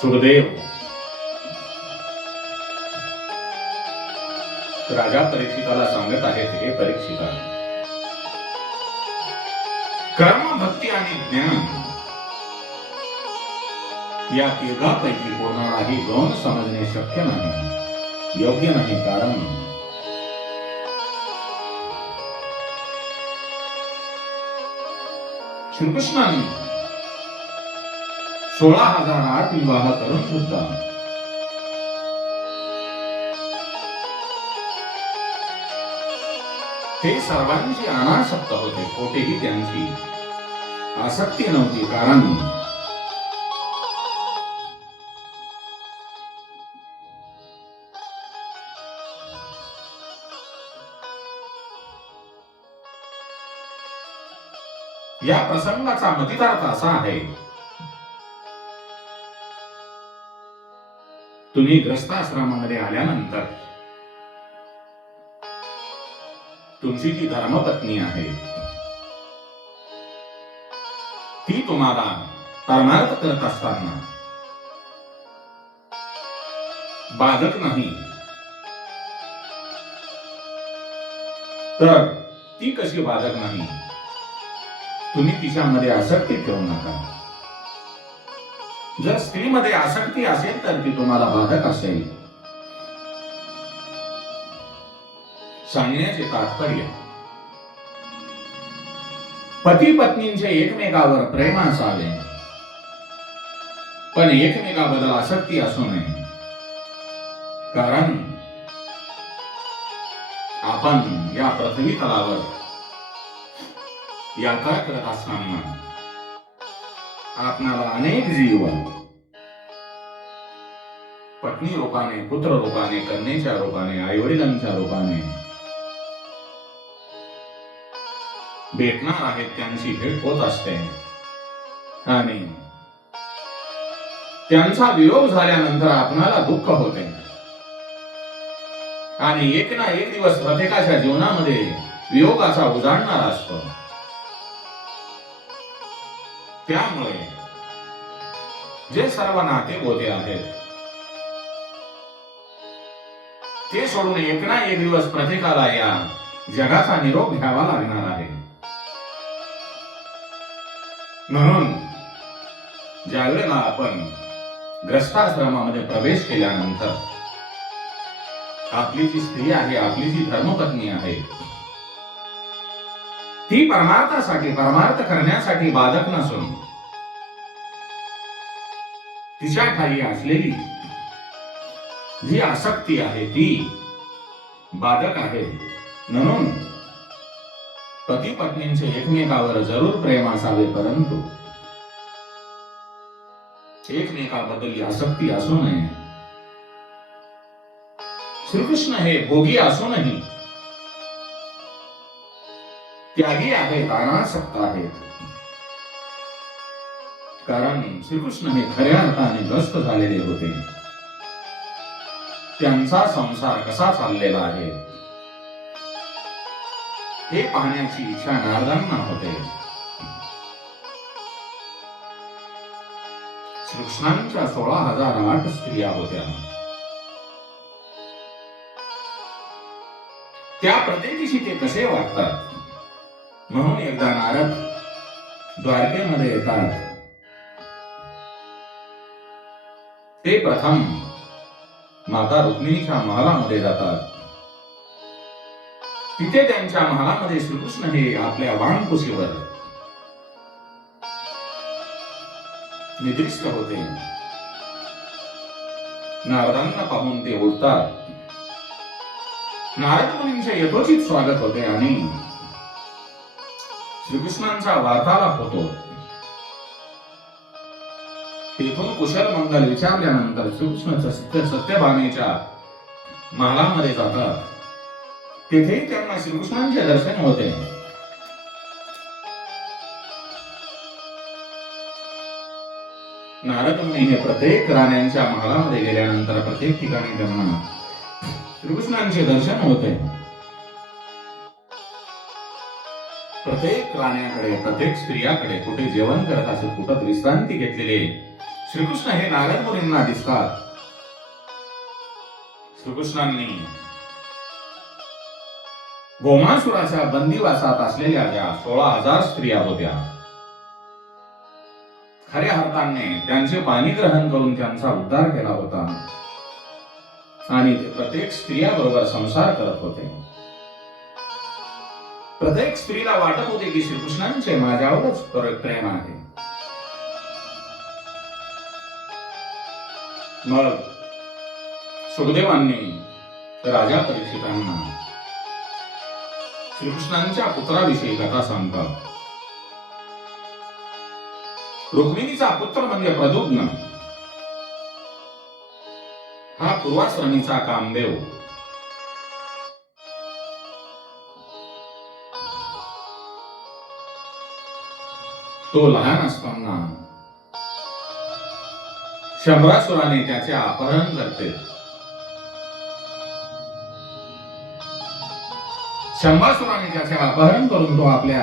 सुखदेव राजा परीक्षिताला सांगत आहेत, हे परीक्षिता, कर्म, भक्ती आणि ज्ञान या तिघापैकी कोणालाही गौण समजणे शक्य नाही, योग्य नाही. कारण श्रीकृष्णांनी 16,008 विवाह करून सुद्धा ते सर्वांची अनासक्त होते, कोठेही त्यांची आसक्ती नव्हती. कारण या प्रसंगाचा मतितार्थ असा आहे, तुम्ही ग्रस्ताश्रमामध्ये आल्यानंतर तुमची जी धर्मपत्नी आहे ती तुम्हाला परमार्थ करत असताना बाधक नाही, तर ती कशी बाधक नाही? तुम्ही तिच्यामध्ये आसक्ती ठेवू नका. जर स्त्रीमध्ये आसक्ती असेल तर ती तुम्हाला बाधक असेल. सांगण्याचे तात्पर्य, पती पत्नींचे एकमेकावर प्रेम असावे, पण एकमेकाबद्दल आसक्ती असू नये. कारण आपण या पृथ्वी तलावर यात्रा करत असताना आपणाला अनेक जीव पत्नी रूपाने, पुत्र रूपाने, कन्येच्या रूपाने, आईवडिलांच्या रूपाने भेटणार आहेत. त्यांची भेट होत असते आणि त्यांचा वियोग झाल्यानंतर आपणाला दुःख होते आणि एक ना एक दिवस प्रत्येकाच्या जीवनामध्ये वियोगाचा उजाडणार असतो. त्यामुळे जे सर्व नाते गोते आहेत ते सोडून एक ना एक दिवस प्रत्येकाला या जगाचा निरोप घ्यावा लागणार आहे. म्हणून ज्यावेळेला आपण ग्रस्ताश्रमामध्ये प्रवेश केल्यानंतर आपली जी स्त्री आहे, आपली जी धर्मपत्नी आहे, ती परमार्थासाठी, परमार्थ करण्यासाठी बाधक नसून तिच्या खाली असलेली जी आसक्ती आहे ती बाधक आहे. म्हणून पती पत्नींचे एकमेकावर जरूर प्रेम असावे, परंतु एकमेकाबद्दल आसक्ती असू नये. श्रीकृष्ण हे भोगी असूनही त्यागी आहेत, अनासक्त आहेत. कारण श्रीकृष्ण हे खऱ्या अर्थाने ग्रस्त झालेले होते. त्यांचा संसार कसा चाललेला आहे हे पाहण्याची इच्छा नारदांना होते. श्रीकृष्णांच्या 16,008 स्त्रिया होत्या. त्या प्रत्येकीशी ते कसे वागतात म्हणून एकदा नारद द्वारकेमध्ये येतात. ते प्रथम माता रुक्मिणीच्या महालामध्ये जातात. तिथे त्यांच्या महालामध्ये श्रीकृष्ण हे आपल्या वाणकुशीवर निद्रिस्त होते. नारदांना पाहून ते उठतात. नारद मुनींचे यथोचित स्वागत होते आणि श्रीकृष्णांचा वार्तालाप होतो. तेथून कुशल मंगल विचारल्यानंतर श्रीकृष्ण सत्यभामेच्या महालामध्ये जातात. तेथेही त्यांना श्रीकृष्णांचे दर्शन होते. नारद मुनी हे प्रत्येक राण्यांच्या महालामध्ये गेल्यानंतर प्रत्येक ठिकाणी त्यांना श्रीकृष्णांचे दर्शन होते. प्रत्येक राण्याकडे, प्रत्येक स्त्रियाकडे कुठे जेवण करत असत, कुठं विश्रांती घेतलेले श्रीकृष्ण हे नारद मुनींना दिसतात. श्रीकृष्णांनी भौमासुराच्या बंदिवासात असलेल्या ज्या 16,000 स्त्रिया होत्या, खऱ्या अर्थाने त्यांचे पाणी ग्रहण करून त्यांचा उद्धार केला होता आणि ते प्रत्येक स्त्रियाबरोबर संसार करत होते. प्रत्येक स्त्रीला वाटत होते की श्रीकृष्णांचे माझ्यावरच प्रेम आहे. मग सुखदेवांनी राजा परीक्षितांना श्रीकृष्णांच्या पुत्राविषयी कथा सांगतात. रुक्मिणीचा पुत्र म्हणजे प्रद्युम्न, हा पूर्वाश्रमीचा कामदेव. तो लहान असताना शंभरासुराने त्याचे अपहरण करते. शंभासुराने त्याचे अपहरण करून तो आपल्या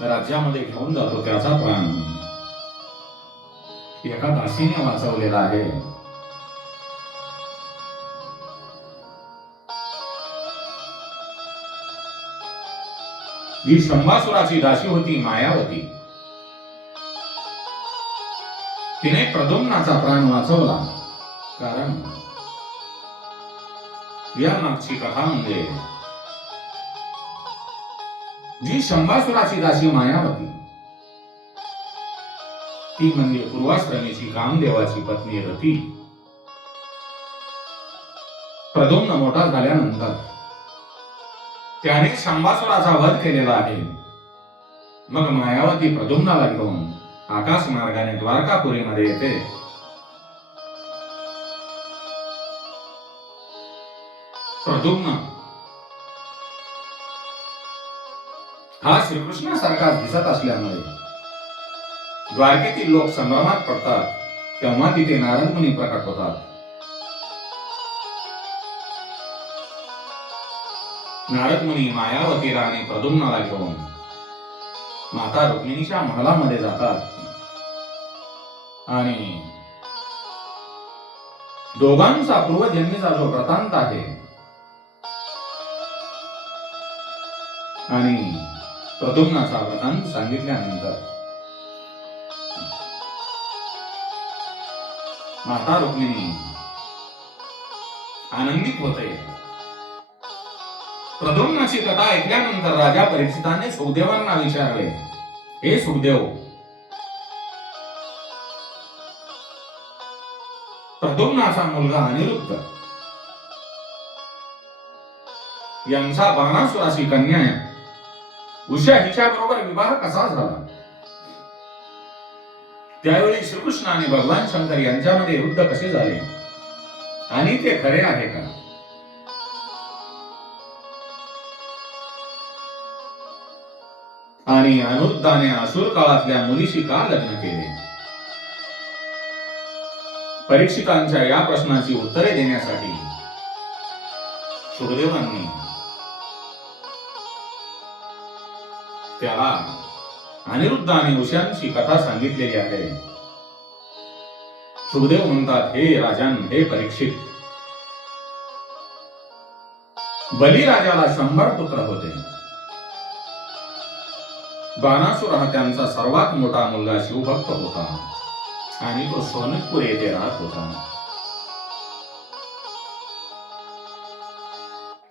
राज्यामध्ये घेऊन जातो. त्याचा प्राण एका दासीने वाचवलेला आहे. जी शंभासुराची दासी होती मायावती, तिने प्रद्युम्नाचा प्राण वाचवला. कारण या मागची कथा म्हणजे जी शंभासुराची दासी मायावती, ती म्हणजे पूर्वाश्रमीची कामदेवाची पत्नी रती. प्रद्युम्न मोठा झाल्यानंतर त्याने शंभासुराचा वध केलेला आहे. मग मायावती प्रद्युम्नाला घेऊन आकाश मार्गाने द्वारकापुरीमध्ये येते. प्रद्युम्न हा श्रीकृष्णासारखाच दिसत असल्यामुळे द्वारकेतील लोक संभ्रमात पडतात. तेव्हा तिथे नारद मुनी प्रकट होतात. नारद मुनी मायावतीला आणि प्रद्युम्नाला घेऊन माता रुक्मिणीच्या महलामध्ये जातात आणि दोघांचा पूर्वजन्मीचा जो वृत्तांत आहे आणि प्रद्युम्नाचा वृत्तांत सांगितल्यानंतर माता रुक्मिणी आनंदित होते. प्रद्युम्नाची कथा ऐकल्यानंतर राजा परीक्षिताने सुखदेवांना विचारले, हे सुखदेव, प्रद्युम्नाचा मुलगा अनिरुद्ध यांचा बाणासुराची कन्या उषा हिच्या बरोबर विवाह कसा झाला? त्यावेळी श्रीकृष्ण आणि भगवान शंकर यांच्यामध्ये युद्ध कसे झाले आणि ते खरे आहे का? आणि अनिरुद्धाने असुर काळातल्या मुलीशी का लग्न केले? परीक्षितांच्या या प्रश्नाची उत्तरे देण्यासाठी सुखदेवांनी त्याला अनिरुद्ध आणि उषांची कथा सांगितलेली आहे. सुखदेव म्हणतात, हे राजन, हे परीक्षित, बलिराजाला 100 पुत्र होते. बाणासुर हा त्यांचा सर्वात मोठा मुलगा शिवभक्त होता आणि तो सोनकपूर येथे राहत होता.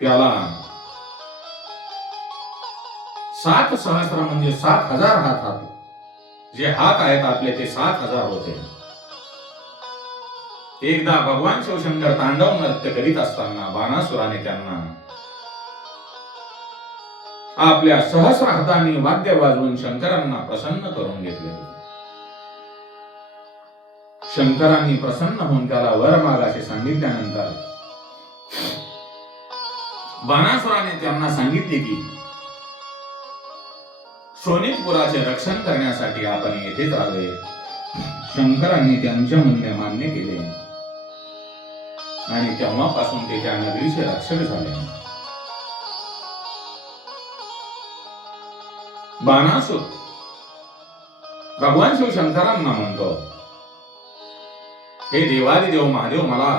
त्याला 7 सहस्र म्हणजे 7,000 हात. जे हात आहेत आपले ते 7,000 होते. एकदा भगवान शिवशंकर तांडव नृत्य करीत असताना बाणासुराने त्यांना आपल्या सहस्र हातांनी वाद्य वाजवून शंकरांना प्रसन्न करून घेतले. शंकरांनी प्रसन्न होऊन त्याला वर मागायचे सांगितल्यानंतर बाणासुराने त्यांना सांगितले की शोणितपुराचे रक्षण करण्यासाठी आपण येथेच राहावे. शंकरांनी त्यांचे म्हणणे मान्य केले आणि तेव्हापासून ते त्या नगरीचे रक्षक झाले. बाणासुर भगवान शिवशंकरांना म्हणतो, हे देवादिदेव महादेव, मला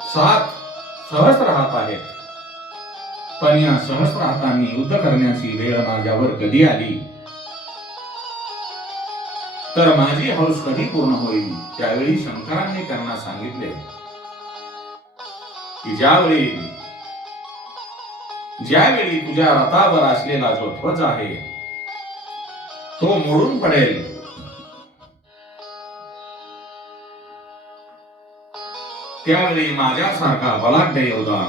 7 सहस्त्र हात आहेत, पण या सहस्त्र हातांनी युद्ध करण्याची वेळ माझ्यावर कधी आली तर माझी हौस कधी पूर्ण होईल. त्यावेळी शंकरांनी त्यांना सांगितले की ज्यावेळी तुझ्या रथावर असलेला जो ध्वज आहे तो मोडून पडेल, त्यावेळी माझ्यासारखा बलाढ्य योद्धा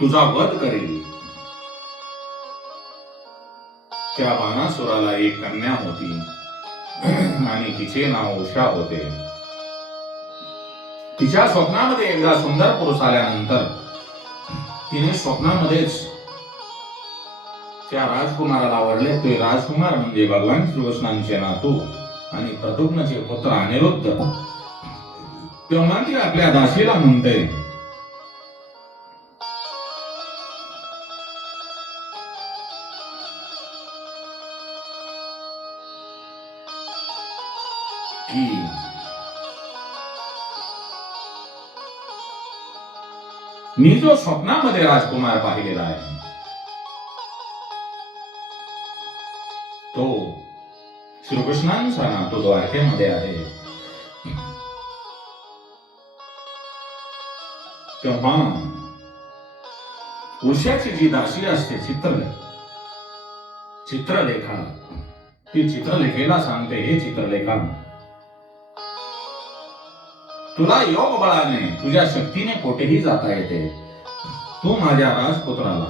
तुझा वध करेल. त्या बाणासुराला एक कन्या होती आणि तिचे नाव उषा होते. तिच्या स्वप्नामध्ये एकदा सुंदर पुरुष आल्यानंतर तिने स्वप्नामध्येच त्या राजकुमाराला आवडले. ते राजकुमार म्हणजे भगवान श्रीकृष्णांचे नातू आणि प्रद्युम्नचे पुत्र अनिरुद्ध. तेव्हा ती आपल्या दासीला म्हणते की मी जो स्वप्नामध्ये राजकुमार पाहिलेला आहे तो श्रीकृष्णांचा नातू द्वारकेमध्ये आहे. तेव्हा उषाची जी दासी असते चित्रलेखा, ती चित्रलेखेला सांगते, हे चित्रलेखा, तुला योग बळाने तुझ्या शक्तीने कोठेही जाता येते. तू माझ्या राजपुत्राला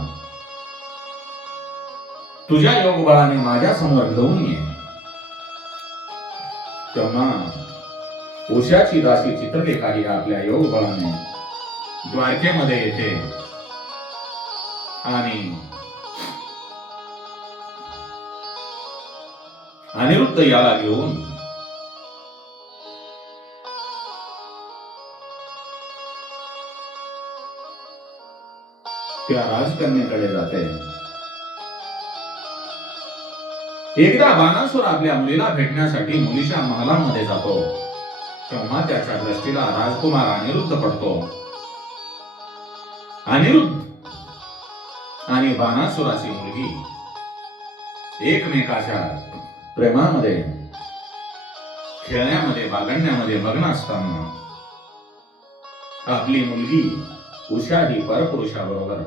तुझ्या योग बळाने माझ्या समोर घेऊन ये. तेव्हा उषाची दासी चित्रलेखा ही आपल्या योग बळाने द्वारकेमध्ये येते आणि अनिरुद्ध याला घेऊन त्या राजकन्येकडे जाते. एकदा बाणासुर आपल्या मुलीला भेटण्यासाठी मुलीच्या महालामध्ये जातो. तेव्हा त्याच्या दृष्टीला राजकुमार अनिरुद्ध पडतो. अनिरुद्ध आणि बाणासुराची मुलगी एकमेकाच्या प्रेमामध्ये, खेळण्यामध्ये, बागडण्यामध्ये मग्न असताना आपली मुलगी उषा ही परपुरुषाबरोबर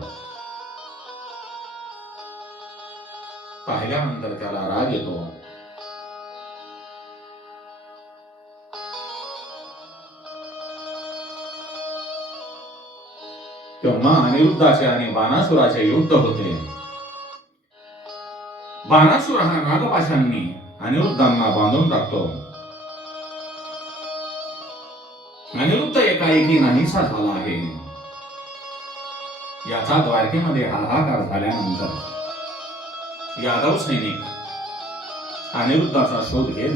पाहिल्यानंतर त्याला राग येतो. तेव्हा अनिरुद्धाचे आणि बाणासुराचे युद्ध होते. बाणासुर हा नागपाशांनी अनिरुद्धांना बांधून टाकतो. अनिरुद्ध एकाएकी नाहीसा झाला आहे. याचा द्वारकेमध्ये हाहाकार झाल्यानंतर यादव सैनिक अनिरुद्धाचा शोध घेत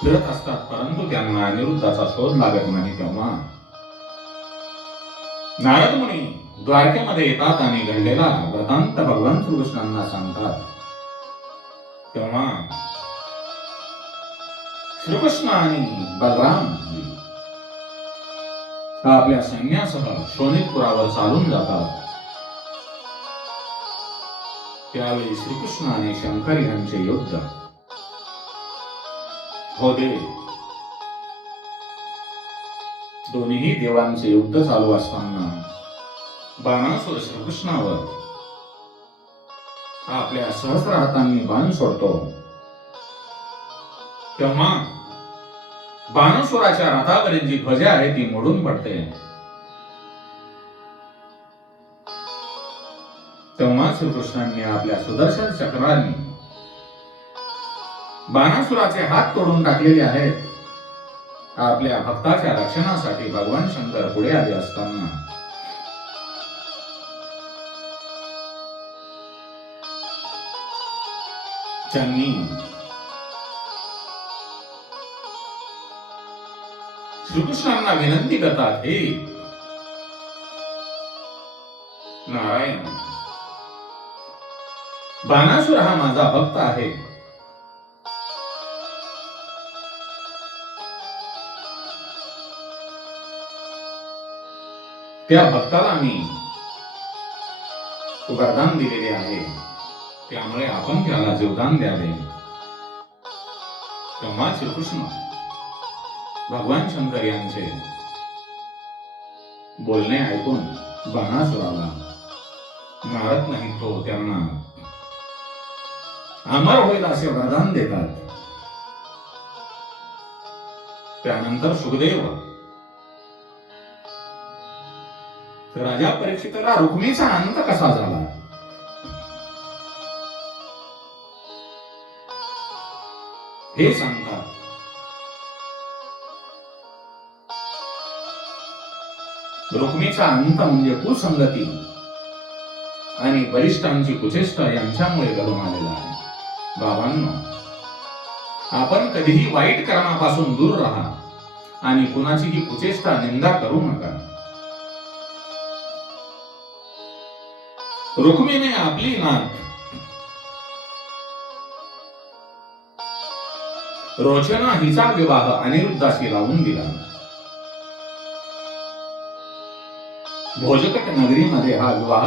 फिरत असतात, परंतु त्यांना अनिरुद्धाचा शोध लागत नाही. तेव्हा नारद मुनी द्वारकेमध्ये येतात आणि घडलेला वृत्तांत भगवान श्रीकृष्णांना सांगतात. तेव्हा श्रीकृष्ण आणि बलराम आपल्या सैन्यासह शोणितपुरावर चालून जातात. त्यावेळी श्रीकृष्ण आणि शंकर यांचे युद्ध होते. दोन्ही देवांचे युद्ध चालू असताना बाणासुर श्रीकृष्णावर आपल्या सहस्र हातांनी बाण सोडतो. तेव्हा बाणासुराच्या रथावरील जी ध्वजा आहे ती मोडून पडते. तेव्हा श्रीकृष्णांनी आपल्या सुदर्शन चक्राने बाणासुराचे हात तोडून टाकलेले आहेत. आपल्या भक्ताच्या रक्षणासाठी भगवान शंकर पुढे आले असताना त्यांनी श्रीकृष्णांना विनंती करतात, हे नारायण, बाणासुर हा माझा भक्त आहे. त्या भक्ताला मी वरदान दिलेले आहे, त्यामुळे आपण त्याला जीवदान द्यावे. तेव्हा श्रीकृष्ण भगवान शंकर यांचे बोलणे ऐकून बाणासुराला मारत नाही, तो त्यांना अमर होईल असे वरदान देतात. त्यानंतर सुखदेव राजा परीक्षिताला रुक्मीचा अंत कसा झाला हे सांगतात. रुक्मीचा अंत म्हणजे कुसंगती आणि वरिष्ठांची कुचेष्टा यांच्यामुळे घडून आलेला आहे. बाबांनो, आपण कधीही वाईट कर्मापासून दूर राहा आणि कुणाचीही कुचेष्टा निंदा करू नका. रुक्मिणीने आपली नात रोचना हिचा विवाह अनिरुद्धाशी लावून दिला. भोजकट नगरीमध्ये हा विवाह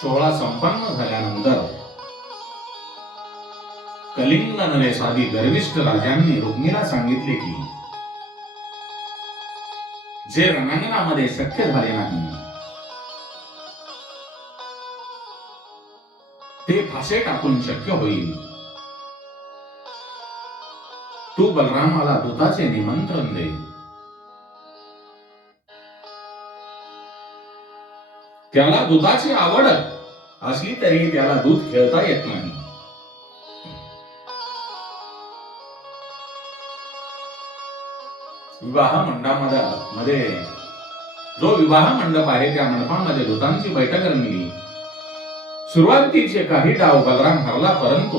सोहळा संपन्न झाल्यानंतर कलिंग नरेशादी गर्विष्ठ राजांनी रुक्मिणीला सांगितले की जे रणांगणामध्ये शक्य झाले नाही ते फासे टाकून शक्य होईल. तू बलरामाला दूताचे निमंत्रण दे. त्याला दूताची आवड असली तरी त्याला दूध खेळता येत नाही. विवाह मंडपामध्ये जो विवाह मंडप आहे त्या मंडपामध्ये दूतांची बैठक रंगली. सुरुवातीचे काही डाव बलराम हरला, परंतु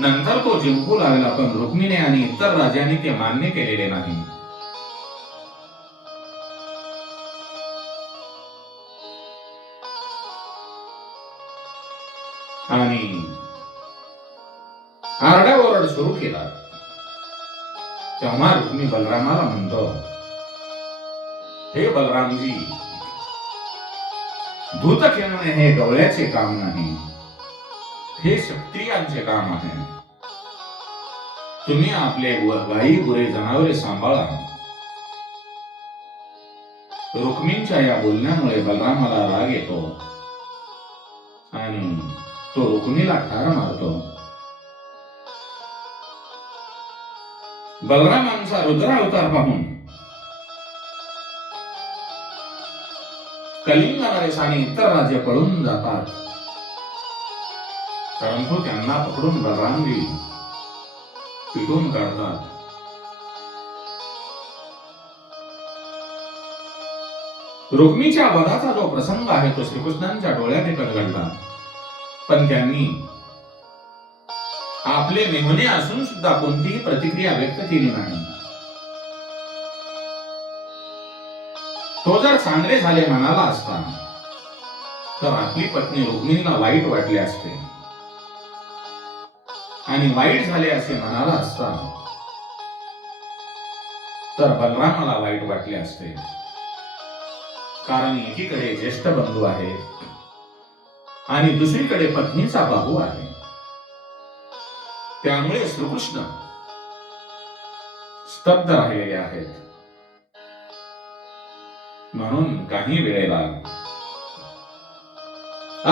नंतर तो जिंकू लागला. पण रुक्मिणी आणि इतर राजांनी ते मान्य केलेले नाही. आणि आरडाओरड सुरू केला. तेव्हा रुक्मी बलरामाला म्हणतो, हे बलरामजी, दूत खेळणे हे गवळ्याचे काम नाही, हे क्षत्रियांचे काम आहे. तुम्ही आपले गायी गुरे जनावरे सांभाळा. रुक्मींच्या या बोलण्यामुळे बलरामाला राग येतो आणि तो रुक्मीला ठार मारतो. बलरामांचा रुद्रावतार पाहून कलिंग नरेश आणि इतर राज्य पळून जातात, परंतु त्यांना पकडून बलरामजी पिटून काढतात. रुक्मीच्या वधाचा जो प्रसंग आहे तो श्रीकृष्णांच्या डोळ्यात एकच घडला, पण त्यांनी आपले मेहने असून सुद्धा कोणतीही प्रतिक्रिया व्यक्त केली नाही. तो जर चांगले झाले म्हणाला असता तर आपली पत्नी रुक्मिणीला वाईट वाटले असते, आणि वाईट झाले असे म्हणाला असता तर बलरामाला वाईट वाटले असते. कारण एकीकडे ज्येष्ठ बंधू आहे आणि दुसरीकडे पत्नीचा बाहू आहे. त्यामुळे श्रीकृष्ण स्तब्ध राहिलेले आहेत. म्हणून काही वेळेला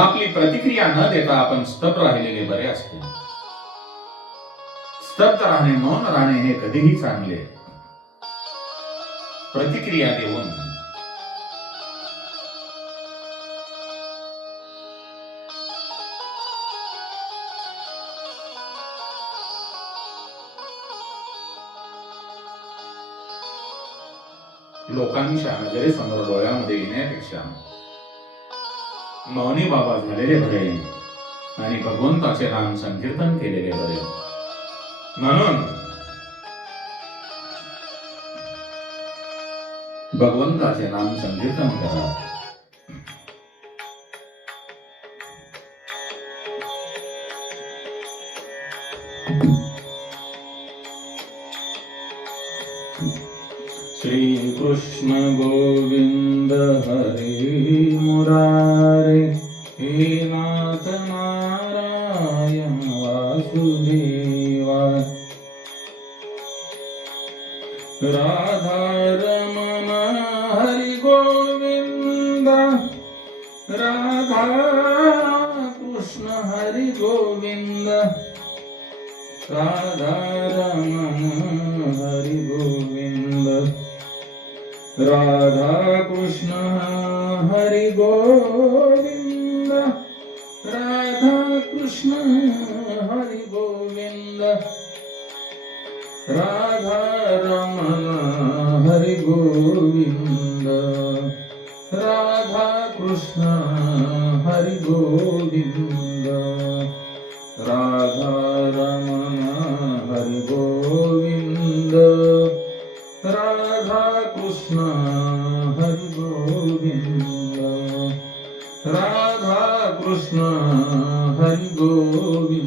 आपली प्रतिक्रिया न देता आपण स्तब्ध राहिलेले बरे असते. स्तब्ध राहणे, मौन राहणे हे कधीही चांगले. प्रतिक्रिया देऊन लोकांच्या नजरेसमोर डोळ्यामध्ये येण्यापेक्षा मौनी बाबा झालेले बरे आणि भगवंताचे नाम संकीर्तन केलेले बरे. म्हणून भगवंताचे नाम संकीर्तन करा. श्री कृष्ण गोविंद हरे मुरारे, हे नाथ नारायण वासुदेवा. राधा रमण हरि गोविंद, राधा कृष्ण हरि गोविंद, राधा रमण हरि गोविंद, राधा कृष्ण हरि गोविंद, राधा कृष्ण हरि गोविंद, राधा रमण हरि गोविंद, राधा कृष्ण हरि गोविंद, राधा रमण हरि गोविंद, राधा कृष्ण हरि गोविंद, राधा कृष्ण हरि गोविंद.